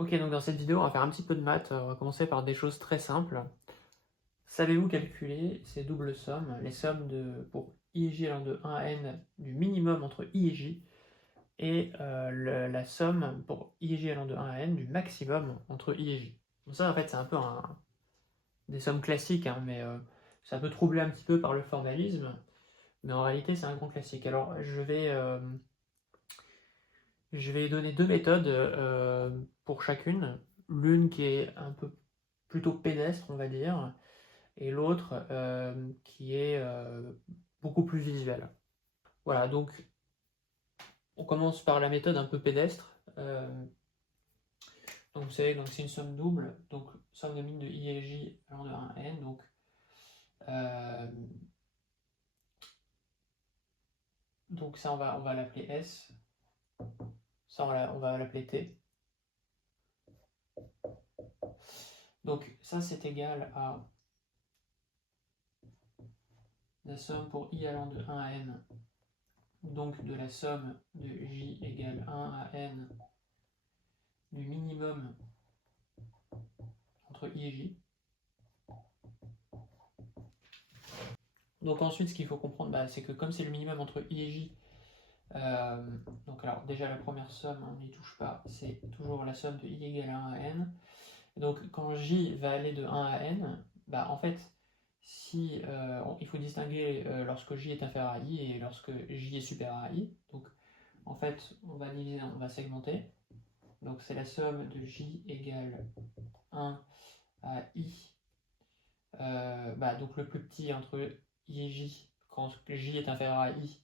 Ok, donc dans cette vidéo, on va faire un petit peu de maths. On va commencer par des choses très simples. Savez-vous calculer ces doubles sommes, les sommes pour i et j allant de 1 à n du minimum entre i et j, et la somme pour i et j allant de 1 à n du maximum entre i et j. Bon, ça, en fait, c'est un peu des sommes classiques, hein, mais ça peut troubler un petit peu par le formalisme, mais en réalité, c'est un grand classique. Alors, je vais donner deux méthodes pour chacune. L'une qui est un peu plutôt pédestre, on va dire, et l'autre qui est beaucoup plus visuelle. Voilà, donc on commence par la méthode un peu pédestre. Donc vous savez, c'est une somme double, donc somme de mine de i et j allant de 1 à n. Euh, donc ça, on va l'appeler S. Ça, on va l'appeler T. Donc ça, c'est égal à la somme pour i allant de 1 à n, donc de la somme de j égale 1 à n du minimum entre i et j. Donc ensuite, ce qu'il faut comprendre, c'est que comme c'est le minimum entre i et j, donc alors déjà la première somme, on n'y touche pas, c'est toujours la somme de i égale 1 à n. Donc quand j va aller de 1 à n, en fait, il faut distinguer lorsque j est inférieur à i et lorsque j est supérieur à i. Donc en fait, on va diviser, on va segmenter. Donc c'est la somme de j égale 1 à i. Donc le plus petit entre i et j, quand j est inférieur à i,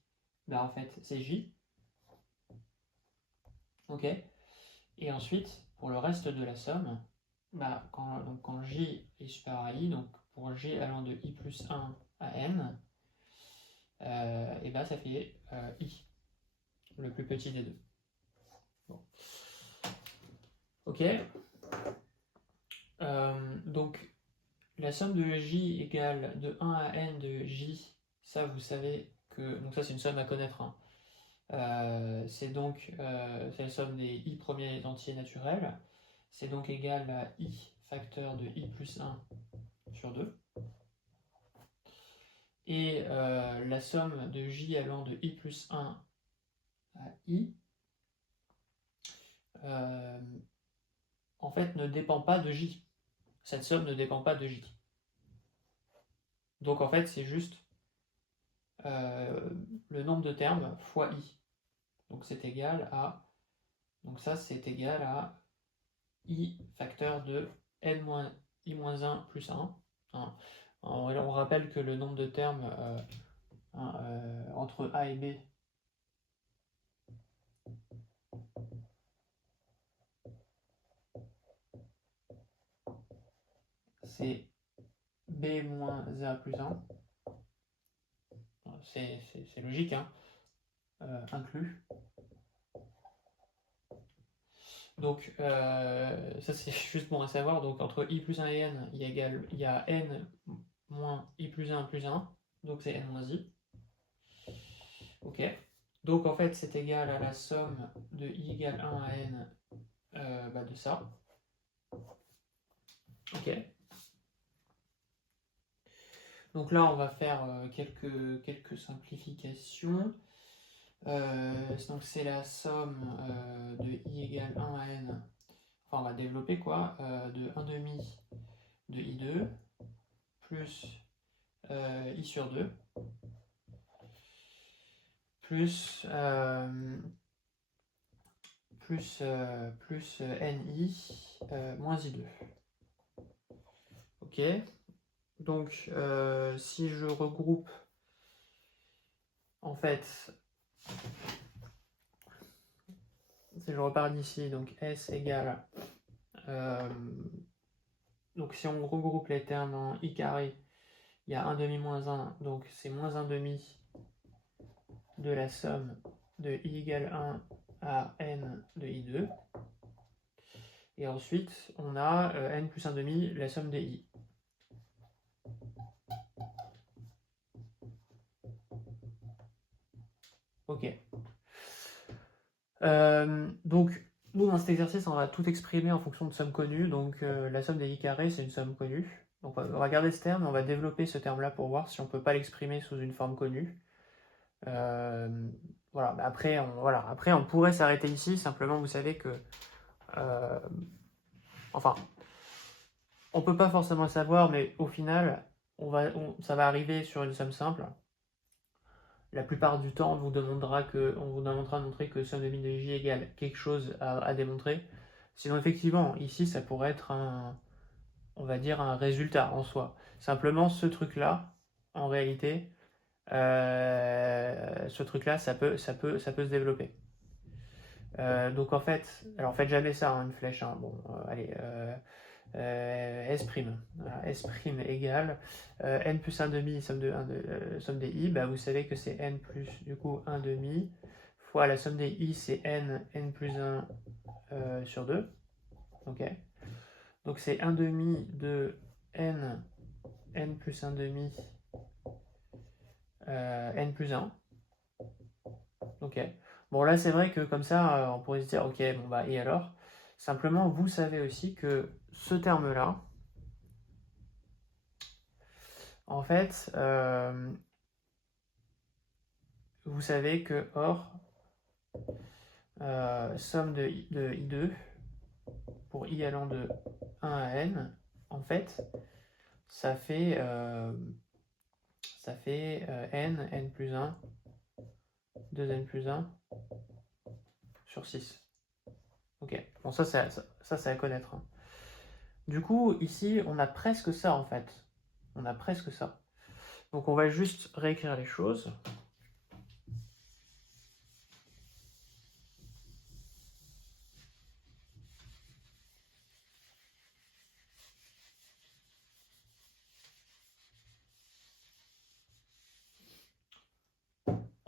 en fait c'est j. Ok. Et ensuite, pour le reste de la somme, quand j est supérieur à i, donc pour j allant de i plus 1 à n, ça fait i, le plus petit des deux. Bon. Ok. Donc la somme de j égale de 1 à n de j, ça vous savez que. Donc ça c'est une somme à connaître, hein. C'est la somme des i premiers entiers naturels. C'est donc égal à i facteur de i plus 1 sur 2. Et la somme de j allant de i plus 1 à i, en fait, ne dépend pas de j. Cette somme ne dépend pas de j. Donc en fait, c'est juste le nombre de termes fois i. Donc c'est égal à. Donc ça, c'est égal à i facteur de i-1 plus 1. Hein. On rappelle que le nombre de termes entre a et b, c'est b moins a plus 1. C'est logique, hein, inclus. Donc, ça c'est juste bon à savoir. Donc, entre i plus 1 et n, il y a n moins i plus 1 plus 1. Donc, c'est n moins i. Ok. Donc, en fait, c'est égal à la somme de i égale 1 à n de ça. Ok. Donc là, on va faire quelques simplifications. Donc c'est la somme de i égale 1 à n. Enfin, on va développer quoi, de 1 demi de i2 plus i sur 2 plus ni moins i2. Ok. Donc si je regroupe, en fait, si je repars d'ici, donc S égale, donc si on regroupe les termes en i carré, il y a 1 demi moins 1, donc c'est moins 1 demi de la somme de i égale 1 à n de i2. Et ensuite, on a n plus 1 demi, la somme des i. Ok. Donc nous, dans cet exercice, on va tout exprimer en fonction de sommes connues. Donc, la somme des i carrés, c'est une somme connue. Donc, on va garder ce terme et on va développer ce terme-là pour voir si on ne peut pas l'exprimer sous une forme connue. Voilà. Mais après, après, on pourrait s'arrêter ici. Simplement, vous savez que... enfin, on ne peut pas forcément le savoir, mais au final, ça va arriver sur une somme simple. La plupart du temps, on vous demandera de montrer que somme de min de j égale quelque chose à démontrer. Sinon, effectivement, ici, ça pourrait être on va dire, un résultat en soi. Simplement, ce truc-là, en réalité, ce truc-là, ça peut se développer. Donc en fait, alors faites jamais ça, hein, une flèche. Hein. Bon, allez, S'. Voilà, S' égale n plus 1 demi, somme des i. Bah, vous savez que c'est n plus du coup 1 demi fois la somme des i, c'est n plus 1 sur 2. Ok. Donc c'est 1 demi de n plus 1 demi n plus 1. Ok. Bon là c'est vrai que comme ça on pourrait se dire ok bon bah et alors. Simplement vous savez aussi que ce terme là en fait vous savez que or somme de I2 pour I allant de 1 à n en fait ça fait n plus 1 2n plus 1 sur 6. Ok, bon ça c'est à connaître. Hein. Du coup, ici, on a presque ça en fait. On a presque ça. Donc on va juste réécrire les choses.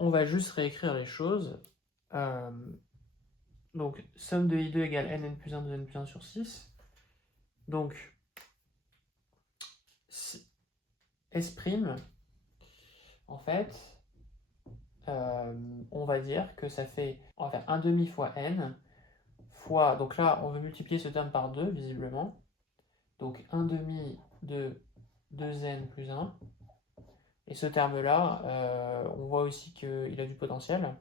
On va juste réécrire les choses. Donc, somme de I2 égale n plus 1 2n plus 1 sur 6. Donc, S', en fait, on va dire que ça fait, on va faire 1 demi fois n, fois, donc là, on veut multiplier ce terme par 2, visiblement. Donc, 1 demi de 2n plus 1. Et ce terme-là, on voit aussi qu'il a du potentiel.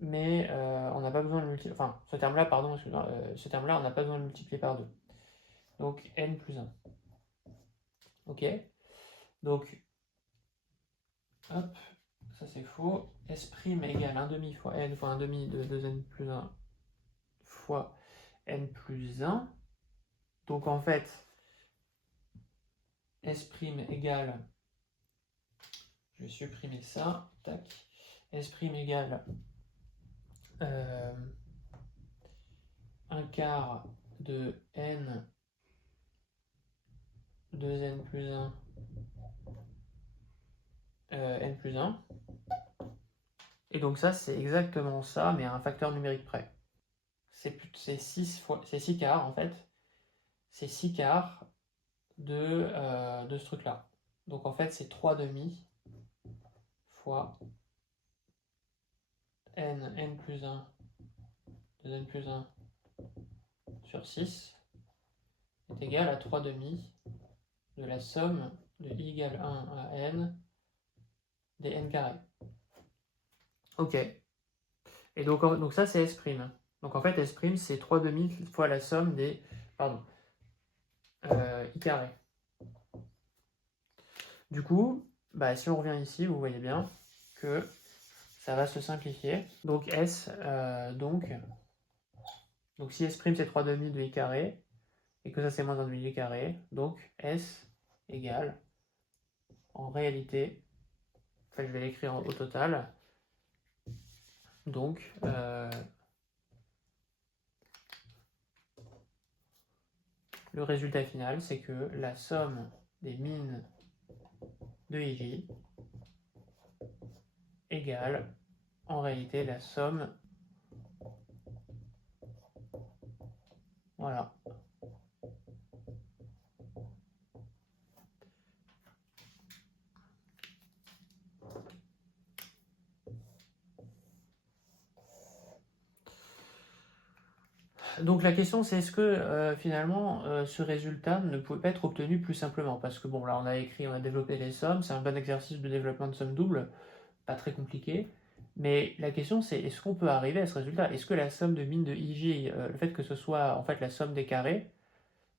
Mais on n'a pas besoin de multiplier. Enfin, ce terme-là, pardon, ce terme-là, on n'a pas besoin de multiplier par 2. Donc n plus 1. Ok. Donc, hop, ça c'est faux. S' égale 1 demi fois n fois 1 demi de 2n plus 1 fois n plus 1. Donc en fait, S' égale, je vais supprimer ça, tac. S' égale 1 quart de n 2n plus 1 n plus 1. Et donc ça, c'est exactement ça, mais à un facteur numérique près. C'est 6 quarts, en fait. C'est 6 quarts de ce truc-là. Donc en fait, c'est 3 demi fois n plus 1, 2n plus 1 sur 6 est égal à 3 demi de la somme de i égale 1 à n des n carrés. Ok. Et donc ça, c'est S'. Donc en fait, S' c'est 3 demi fois la somme des... Pardon. I carré. Du coup, bah, si on revient ici, vous voyez bien que ça va se simplifier. Donc S, donc si S' c'est 3 demi de I carré, et que ça c'est moins 1 demi de I carré, donc S égale, en réalité, enfin je vais l'écrire au total, donc le résultat final, c'est que la somme des mines de IJ égale en réalité la somme, voilà. Donc la question c'est est-ce que finalement ce résultat ne pouvait pas être obtenu plus simplement? Parce que bon là on a développé les sommes, c'est un bon exercice de développement de somme double, pas très compliqué. Mais la question c'est est-ce qu'on peut arriver à ce résultat? Est-ce que la somme de min de ij, le fait que ce soit en fait la somme des carrés,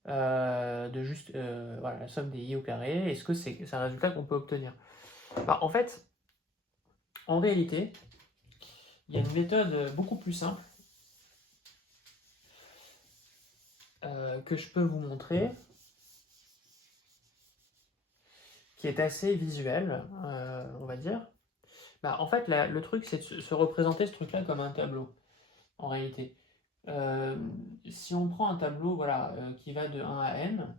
voilà, la somme des i au carré, est-ce que c'est un résultat qu'on peut obtenir? Bah, en fait, en réalité, il y a une méthode beaucoup plus simple que je peux vous montrer, qui est assez visuelle, on va dire. Bah, en fait, le truc, c'est de se représenter ce truc-là comme un tableau, en réalité. Si on prend un tableau voilà, qui va de 1 à n,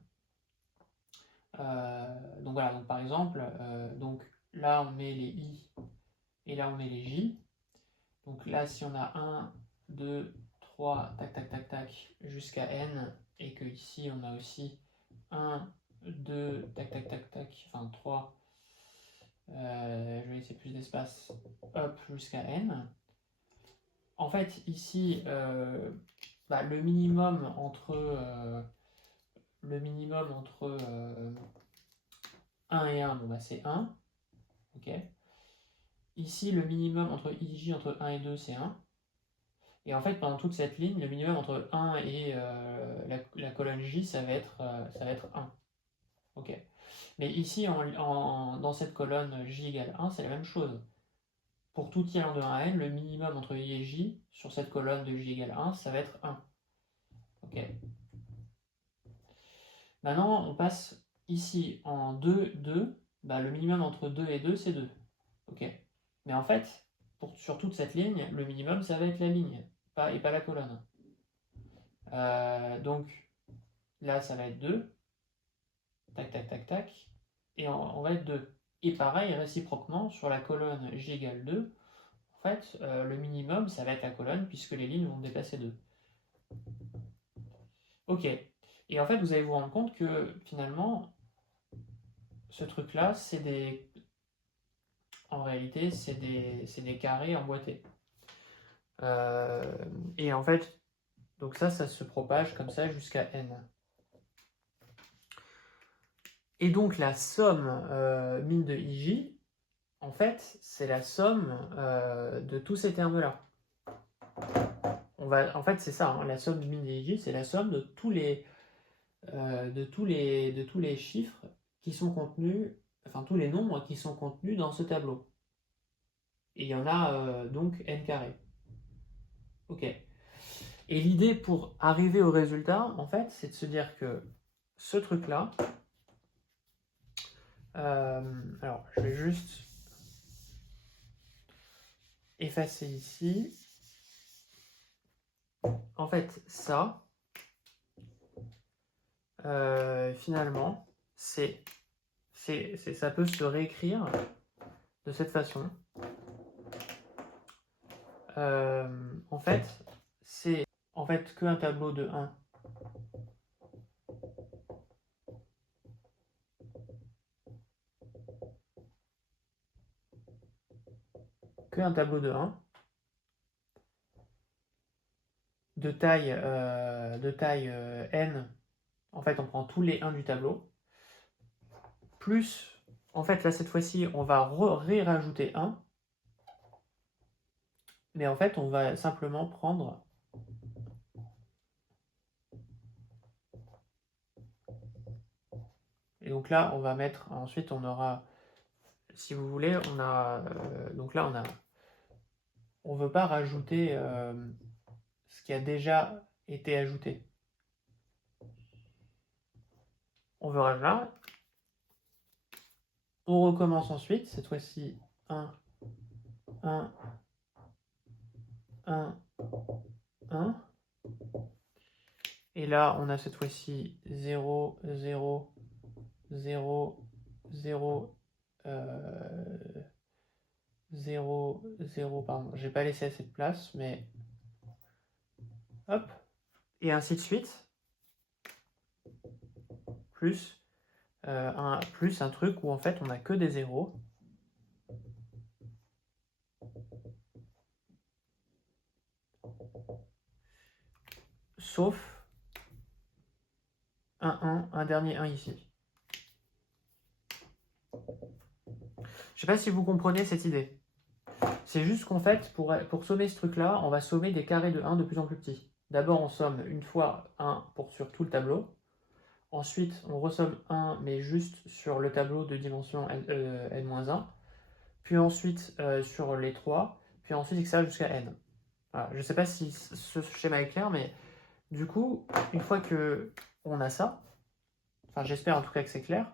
donc voilà, donc par exemple, donc là on met les i et là on met les j. Donc là, si on a 1, 2, 3, tac, tac, tac, tac, jusqu'à n, et que ici on a aussi 1, 2, tac, tac, tac, tac, enfin 3, je vais laisser plus d'espace, hop, jusqu'à n. En fait, ici, bah, le minimum entre 1 et 1, bon, bah, c'est 1. Ok. Ici, le minimum entre ij entre 1 et 2, c'est 1. Et en fait, pendant toute cette ligne, le minimum entre 1 et la colonne j, ça va être 1. Ok. Mais ici, dans cette colonne j égale 1, c'est la même chose. Pour tout i allant de 1 à n, le minimum entre i et j sur cette colonne de j égale 1, ça va être 1. Ok. Maintenant, on passe ici en 2, 2. Bah, le minimum entre 2 et 2, c'est 2. Ok. Mais en fait, sur toute cette ligne, le minimum, ça va être la ligne, et pas la colonne. Donc là, ça va être 2. Tac, tac, tac, tac. Et on va être 2. Et pareil, réciproquement, sur la colonne j égale 2, en fait, le minimum, ça va être la colonne, puisque les lignes vont dépasser 2. Ok. Et en fait, vous allez vous rendre compte que finalement, ce truc-là, en réalité, c'est des carrés emboîtés. Et en fait, donc ça se propage comme ça jusqu'à n. Et donc la somme min de ij, en fait, c'est la somme de tous ces termes-là. En fait, c'est ça, hein, la somme de min de ij, c'est la somme de tous les chiffres qui sont contenus, enfin tous les nombres qui sont contenus dans ce tableau. Et il y en a donc n carré. Ok. Et l'idée pour arriver au résultat, en fait, c'est de se dire que ce truc-là, alors je vais juste effacer ici. En fait, ça, finalement, ça peut se réécrire de cette façon. En fait, c'est qu'un tableau de 1 de taille n. En fait, on prend tous les 1 du tableau, plus, en fait, là, cette fois-ci, on va rajouter 1, mais en fait, on va simplement prendre et donc là, on va mettre, ensuite, on aura, si vous voulez, on a, donc là, on ne veut pas rajouter ce qui a déjà été ajouté. On veut rajouter là. On recommence ensuite, cette fois-ci 1, 1, 1, 1. Et là, on a cette fois-ci 0, 0, 0, 0, 0, 0, pardon. J'ai pas laissé assez de place, mais hop. Et ainsi de suite. Plus un truc où en fait on n'a que des zéros. sauf un dernier 1 ici. Je ne sais pas si vous comprenez cette idée. C'est juste qu'en fait, pour sommer ce truc-là, on va sommer des carrés de 1 de plus en plus petits. D'abord, on somme une fois 1 sur tout le tableau. Ensuite, on ressomme 1, mais juste sur le tableau de dimension n-1. Puis ensuite, sur les 3. Puis ensuite, etc. jusqu'à n. Voilà. Je ne sais pas si ce schéma est clair, mais du coup, une fois qu'on a ça, enfin j'espère en tout cas que c'est clair,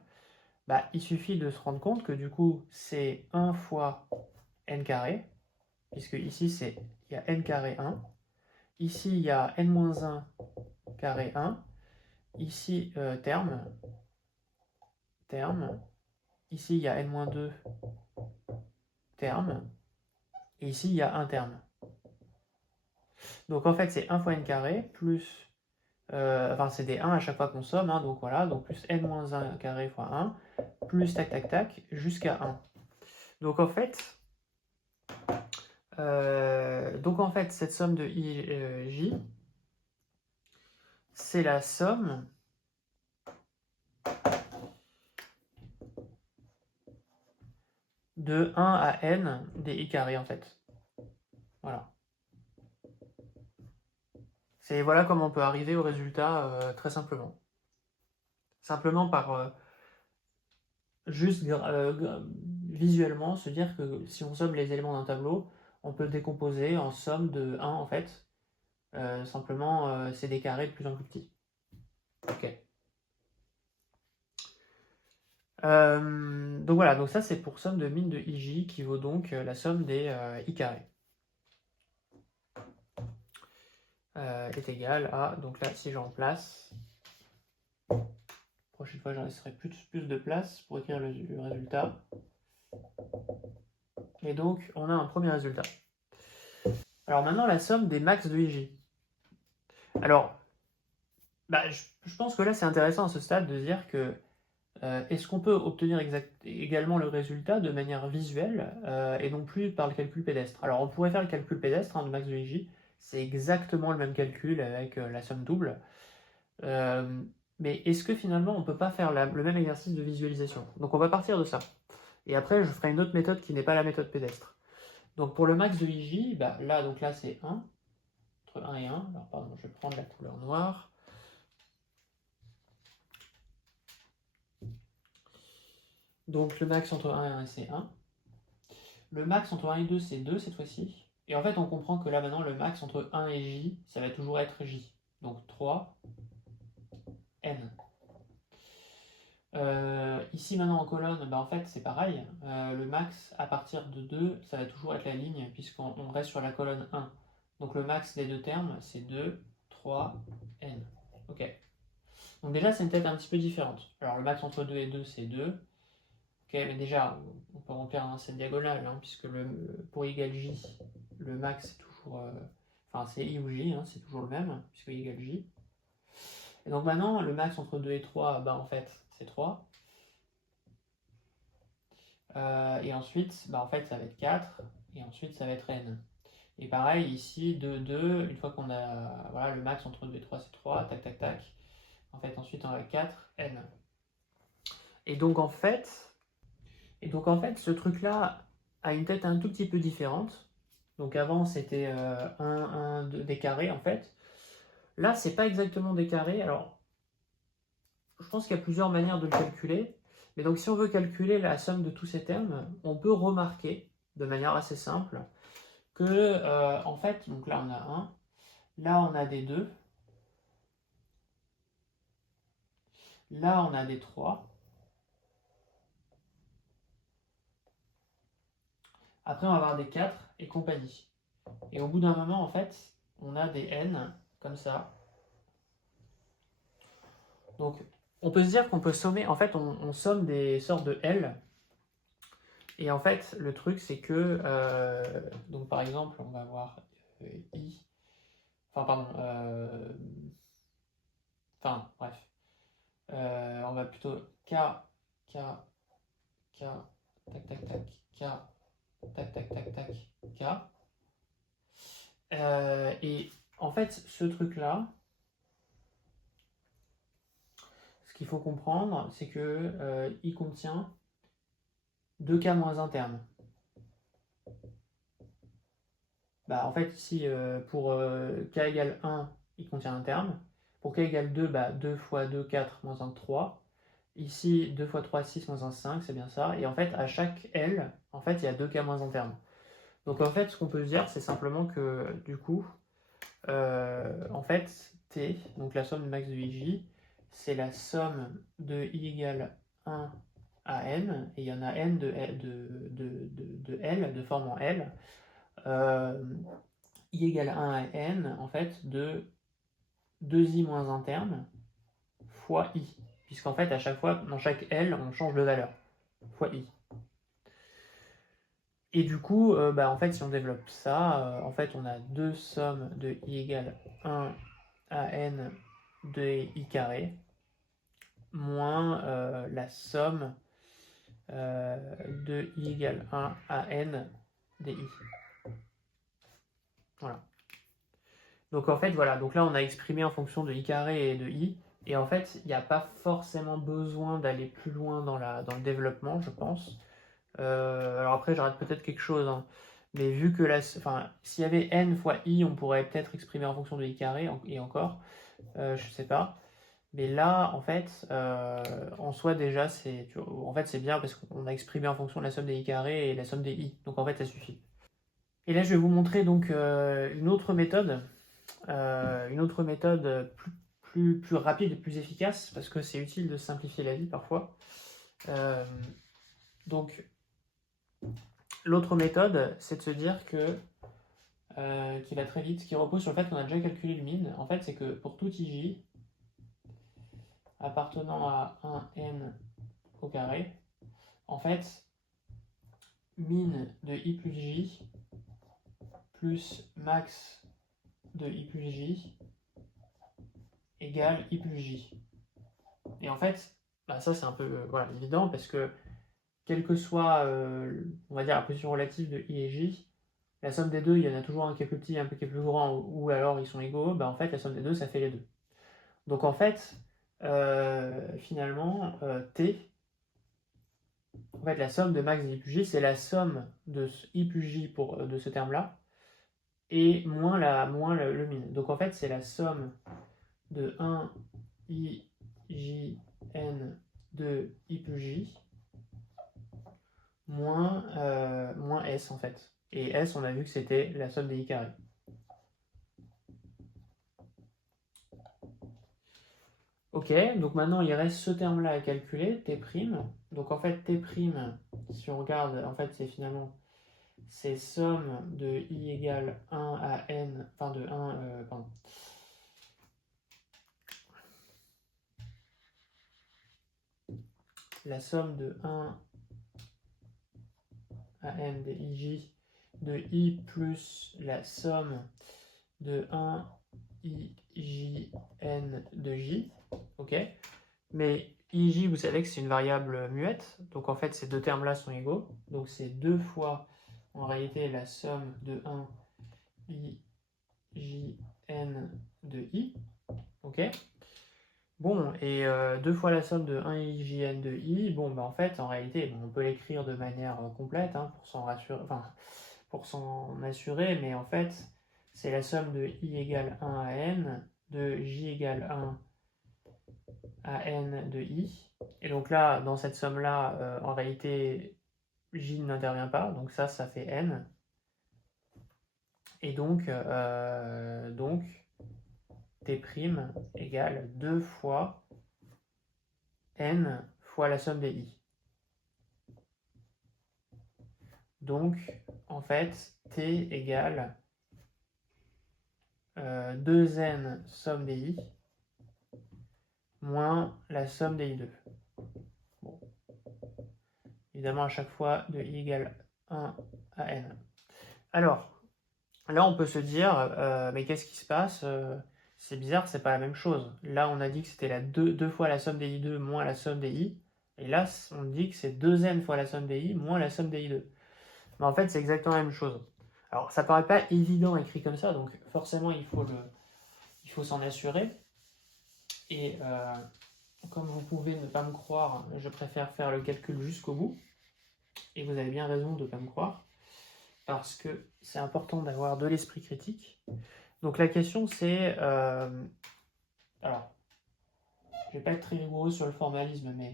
bah, il suffit de se rendre compte que du coup, c'est 1 fois n carré, puisque ici, il y a n carré 1. Ici, il y a n-1 carré 1. Ici, terme. Ici, il y a n-2 terme. Et ici, il y a un terme. Donc en fait, c'est 1 fois n carré plus... enfin, c'est des 1 à chaque fois qu'on somme. Hein, donc voilà, donc plus n-1 carré fois 1, plus tac tac tac, jusqu'à 1. Donc en fait, cette somme de ij, c'est la somme de 1 à n des i carrés en fait. Voilà. Voilà comment on peut arriver au résultat très simplement. Simplement par juste visuellement se dire que si on somme les éléments d'un tableau, on peut le décomposer en somme de 1 en fait. Simplement, c'est des carrés de plus en plus petits. Ok. Donc voilà, donc ça c'est pour somme de min de ij qui vaut donc la somme des i carrés. Est égal à, donc là si je remplace, prochaine fois j'en laisserai plus de place pour écrire le résultat. Et donc on a un premier résultat. Alors maintenant la somme des max de ij. Alors, bah, je pense que là c'est intéressant à ce stade de dire que est-ce qu'on peut obtenir également le résultat de manière visuelle et non plus par le calcul pédestre. Alors on pourrait faire le calcul pédestre de max de ij, c'est exactement le même calcul avec la somme double. Mais est-ce que finalement on ne peut pas faire le même exercice de visualisation? Donc on va partir de ça. Et après je ferai une autre méthode qui n'est pas la méthode pédestre. Donc pour le max de ij, bah, là c'est 1, entre 1 et 1. Alors pardon, je vais prendre la couleur noire. Donc le max entre 1 et 1 c'est 1. Le max entre 1 et 2 c'est 2 cette fois-ci. Et en fait on comprend que là maintenant le max entre 1 et j, ça va toujours être j. Donc 3 n. Ici maintenant en colonne, bah en fait c'est pareil. Le max à partir de 2, ça va toujours être la ligne puisqu'on reste sur la colonne 1. Donc le max des deux termes c'est 2, 3, n. Ok. Donc déjà c'est une tête un petit peu différente. Alors le max entre 2 et 2 c'est 2. Ok, mais déjà on peut remplir cette diagonale puisque pour I égale j, le max c'est toujours... enfin c'est I ou j, c'est toujours le même puisque I égale j. Et donc maintenant le max entre 2 et 3, bah en fait c'est 3. Et ensuite, bah en fait, ça va être 4, et ensuite, ça va être n. Et pareil, ici, 2, 2, une fois qu'on a voilà, le max entre 2 et 3, c'est 3, tac, tac, tac. En fait, ensuite, on a 4, n. Et donc, en fait, ce truc-là a une tête un tout petit peu différente. Donc, avant, c'était 1, 2, des carrés, en fait. Là, c'est pas exactement des carrés. Alors, je pense qu'il y a plusieurs manières de le calculer. Mais donc, si on veut calculer la somme de tous ces termes, on peut remarquer, de manière assez simple, que, en fait, donc là, on a 1, là, on a des 2, là, on a des 3. Après, on va avoir des 4 et compagnie. Et au bout d'un moment, en fait, on a des n, comme ça. Donc, on peut se dire qu'on peut sommer, en fait, on somme des sortes de L. Et en fait, le truc, c'est que, donc par exemple, on va avoir I, enfin, pardon, enfin, bref. On va plutôt K, K, K, tac, tac, tac, K, tac, tac, tac, tac, K. Et en fait, ce truc-là, qu'il faut comprendre, c'est que il contient 2 cas moins un terme. Bah, en fait, ici, pour k égale 1, il contient un terme. Pour k égale 2, bah, 2 fois 2, 4, moins 1, 3. Ici, 2 fois 3, 6, moins 1, 5, c'est bien ça. Et en fait, à chaque L, en fait, il y a 2 k moins un terme. Donc en fait, ce qu'on peut se dire, c'est simplement que, du coup, en fait, T, donc la somme de max de IJ, c'est la somme de I égale 1 à N, et il y en a N de L, de forme en L. I égale 1 à N, en fait, de 2i moins un terme fois I. Puisqu'en fait, à chaque fois, dans chaque L, on change de valeur, fois I. Et du coup, bah, en fait, si on développe ça, en fait, on a deux sommes de I égale 1 à N de I carré, moins la somme de I égale 1 à N de I. Voilà. Donc en fait, voilà, donc là on a exprimé en fonction de I carré et de I, et en fait, il n'y a pas forcément besoin d'aller plus loin dans le développement, je pense. Alors après, j'arrête peut-être quelque chose, hein. Mais vu que s'il y avait N fois I, on pourrait peut-être exprimer en fonction de I carré, et encore, je sais pas. Mais là, en fait, en soi déjà, en fait, c'est bien parce qu'on a exprimé en fonction de la somme des I carrés et la somme des I. Donc en fait, ça suffit. Et là, je vais vous montrer donc une autre méthode plus rapide et plus efficace, parce que c'est utile de simplifier la vie parfois. Donc, l'autre méthode, c'est de se dire qui va très vite, qui repose sur le fait qu'on a déjà calculé le min. En fait, c'est que pour tout ij appartenant à 1n au carré, en fait, min de i plus j plus max de i plus j égale i plus j. Et en fait, bah ça c'est un peu voilà, évident parce que quelle que soit, on va dire, la position relative de i et j, la somme des deux, il y en a toujours un qui est plus petit et un qui est plus grand, ou alors ils sont égaux, bah en fait la somme des deux, ça fait les deux. Donc en fait, finalement, t, en fait la somme de max de i plus j, c'est la somme de i plus j de ce terme-là, et moins le min. Donc en fait, c'est la somme de 1 i j n de i plus j moins S en fait. Et S, on a vu que c'était la somme des I carrés. Ok, donc maintenant il reste ce terme-là à calculer, T'. Donc en fait, T', si on regarde, en fait c'est finalement c'est somme de I égale 1 à N, enfin de 1, pardon. La somme de 1 à N de IJ de I plus la somme de 1 IJN de J, ok. Mais IJ, vous savez que c'est une variable muette, donc en fait ces deux termes-là sont égaux, donc c'est 2 fois en réalité la somme de 1 IJN de I, ok. Bon, et 2 fois la somme de 1 IJN de I, bon, bah en fait, en réalité, bon, on peut l'écrire de manière complète, hein, pour s'en assurer, mais en fait, c'est la somme de I égale 1 à N, de J égale 1 à N de I. Et donc là, dans cette somme-là, en réalité, J n'intervient pas, donc ça fait N. Et donc T' égale 2 fois N fois la somme des I. Donc, en fait, T égale 2N somme des I moins la somme des I2. Bon. Évidemment, à chaque fois, de I égale 1 à N. Alors, là, on peut se dire, mais qu'est-ce qui se passe c'est bizarre, c'est pas la même chose. Là, on a dit que c'était 2 fois la somme des I2 moins la somme des I. Et là, on dit que c'est 2N fois la somme des I moins la somme des I2. Mais en fait, c'est exactement la même chose. Alors, ça paraît pas évident écrit comme ça, donc forcément, il faut s'en assurer. Et comme vous pouvez ne pas me croire, je préfère faire le calcul jusqu'au bout. Et vous avez bien raison de ne pas me croire, parce que c'est important d'avoir de l'esprit critique. Donc la question c'est, alors, je vais pas être très rigoureux sur le formalisme, mais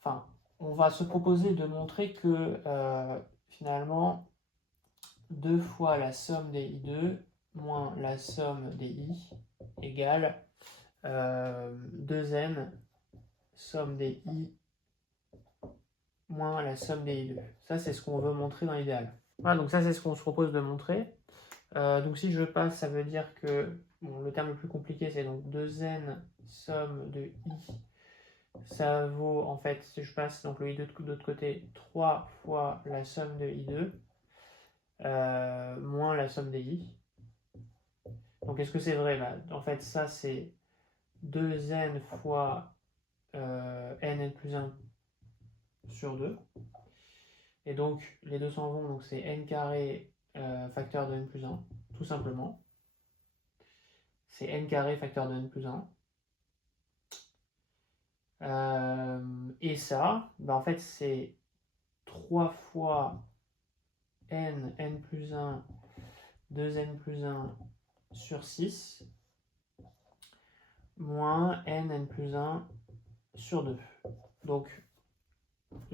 enfin, on va se proposer de montrer que finalement, 2 fois la somme des I2 moins la somme des I égale 2n somme des I moins la somme des I2. Ça, c'est ce qu'on veut montrer dans l'idéal. Voilà, donc ça, c'est ce qu'on se propose de montrer. Donc si je passe, ça veut dire que bon, le terme le plus compliqué, c'est donc 2n somme de I. Ça vaut, en fait, si je passe donc le I2 de l'autre côté, 3 fois la somme de I2 moins la somme des I. Donc est-ce que c'est vrai? En fait, ça, c'est 2n fois n plus 1 sur 2. Et donc, les deux s'en vont, donc c'est n carré facteur de n plus 1, tout simplement. C'est n carré facteur de n plus 1. Et ça, en fait, c'est 3 fois n plus 1, 2n plus 1 sur 6, moins n plus 1 sur 2. Donc,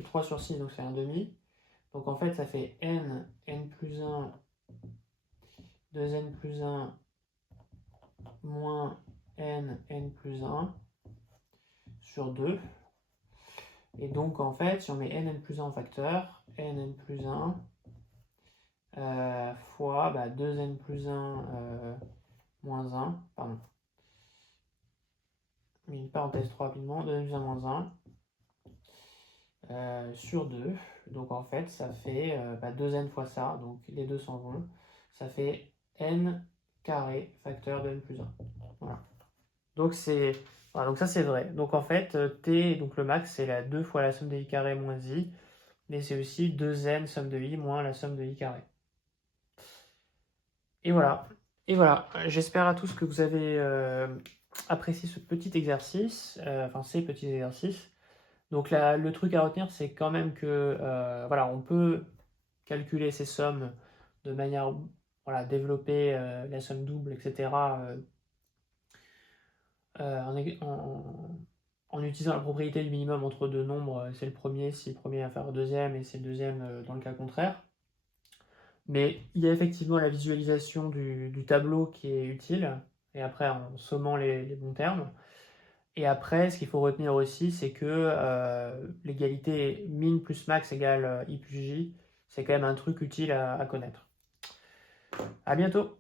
3 sur 6, donc c'est un demi. Donc en fait, ça fait n plus 1, 2n plus 1, moins n plus 1 sur 2. Et donc en fait, si on met n plus 1 en facteur, n plus 1 fois 2n plus 1 moins 1, pardon. Une parenthèse trop rapidement, 2n plus 1 moins 1 sur 2. Donc en fait, ça fait 2n fois ça, donc les deux s'en vont. Ça fait n carré facteur de n plus 1. Voilà. Donc c'est voilà, donc ça c'est vrai. Donc en fait, t, donc le max, c'est la 2 fois la somme de i carré moins i, mais c'est aussi 2n somme de i moins la somme de i carré. Et voilà. Et voilà. J'espère à tous que vous avez apprécié ce petit exercice, enfin ces petits exercices. Donc là, le truc à retenir, c'est quand même que voilà, on peut calculer ces sommes de manière voilà, développer la somme double, etc. En utilisant la propriété du minimum entre deux nombres, c'est le premier, si le premier est inférieur au deuxième, et c'est le deuxième dans le cas contraire. Mais il y a effectivement la visualisation du tableau qui est utile, et après en sommant les bons termes. Et après, ce qu'il faut retenir aussi, c'est que l'égalité min plus max égale i plus j, c'est quand même un truc utile à connaître. À bientôt!